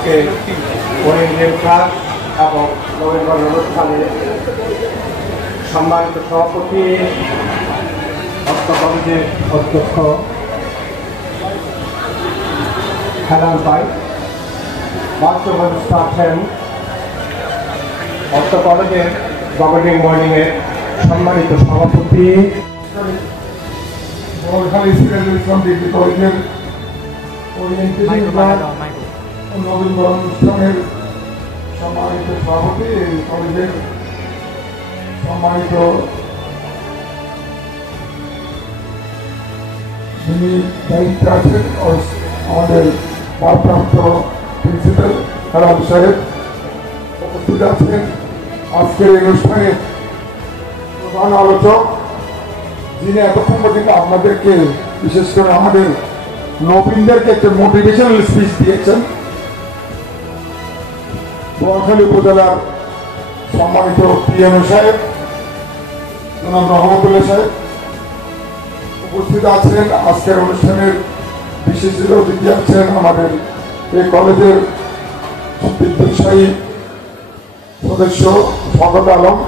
আজকে morning class এবং নবীনবরণ অনুষ্ঠানে সম্মানিত সভাপতি, অর্থ কমিটির অধ্যক্ষ হেলাল ভাই, মঞ্চস্থ আছেন অর্থ কলেজের গভর্নিং মর্নিংয়ের সম্মানিত সভাপতি কলেজের নবীনবরণ অনুষ্ঠানের সম্মানিত সভাপতি, এই কলেজের সম্মানিত যিনি দায়িত্বে আছেন আমাদের ভারপ্রাপ্ত প্রিন্সিপাল হেলাল সাহেব উপস্থিত আছেন। আজকের এই অনুষ্ঠানের প্রধান আলোচক যিনি এতক্ষণ পর্যন্ত আপনাদেরকে বিশেষ করে আমাদের নবীনদেরকে একটা মোটিভেশনাল স্পিচ দিয়েছেন, নোয়াখালী উপজেলার সম্মানিত পিএনও সাহেব জনাব রহমতুল্লাহ সাহেব উপস্থিত আছেন। আজকের অনুষ্ঠানের বিশেষ অতিথি আছেন আমাদের এই কলেজের বিদ্যাসায়ী সদস্য শওকত আলম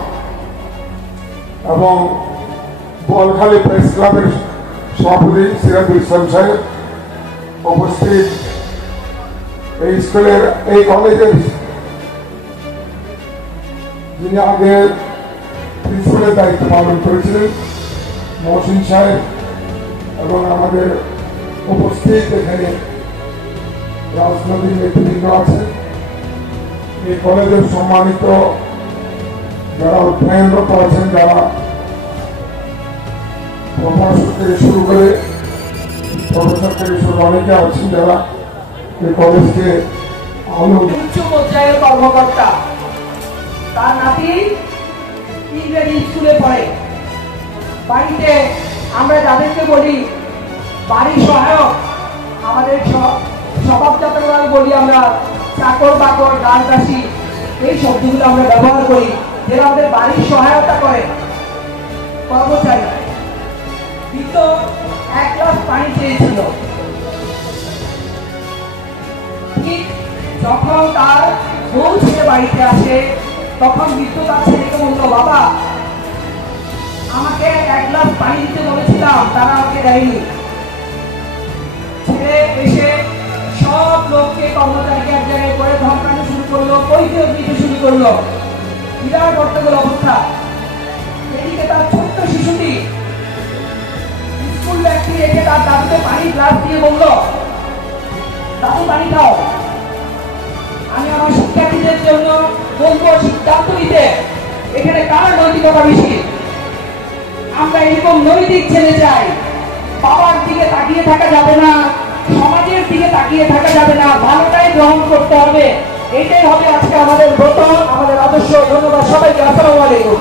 এবং বোয়ালখালী প্রেস ক্লাবের সভাপতি সিরাজুল ইসলাম সাহেব উপস্থিত, এই স্কুলের এই কলেজের যিনি আগে প্রিন্সিপালের দায়িত্ব পালন করেছিলেন মহসিন সাহেব এবং আমাদের উপস্থিত এখানে রাজনৈতিক নেতৃবৃন্দ আছেন। এই কলেজের সম্মানিত যারা অধ্যয়নরত আছেন, যারা প্রভাষক থেকে শুরু করে প্রফেসর থেকে শুরু অনেকে আছেন যারা এই কলেজকে উচ্চ পর্যায়ের কর্মকর্তা, তার নাতি ইংরেজি স্কুলে পড়ে। বাড়িতে আমরা যাদেরকে বলি বাড়ির সহায়ক, আমাদের স্বভাবজাতভাবে বলি আমরা চাকর বাকর গান কাশি, এই শব্দগুলো আমরা ব্যবহার করি, যারা আমাদের বাড়ির সহায়তা করে কর্মচারী। কিন্তু 1 গ্লাস পানি চেয়েছিল, ঠিক যখন তার বউ ছেলে বাড়িতে আসে তখন বৃদ্ধ তার ছেলেকে বললো, বাবা আমাকে 1 গ্লাস পানি দিতে বলেছিলাম, তারা আমাকে দেয়নি। ছেলে এসে সব লোককে কর্মচারীকে এক জায়গায় করে ধমকানো শুরু করলো, কৈফিয়ত দিতে শুরু করলো। বিরাট গন্ডগোল অবস্থা। এদিকে তার ছোট্ট শিশুটি স্কুল ব্যাগটি রেখে তার দাদুকে পানি গ্লাস দিয়ে বললো, দাদু পানি খাও। আমি আমার শিক্ষার্থীদের জন্য বলবো সিদ্ধান্ত নিতে এখানে কার নৈতিকতা বেশি। আমরা এরকম নৈতিক ছেলে চাই। বাবার দিকে তাকিয়ে থাকা যাবে না, সমাজের দিকে তাকিয়ে থাকা যাবে না, ভালোটাই গ্রহণ করতে হবে। এটাই হবে আজকে আমাদের ব্রত, আমাদের আদর্শ। ধন্যবাদ সবাইকে। আসসালামু আলাইকুম।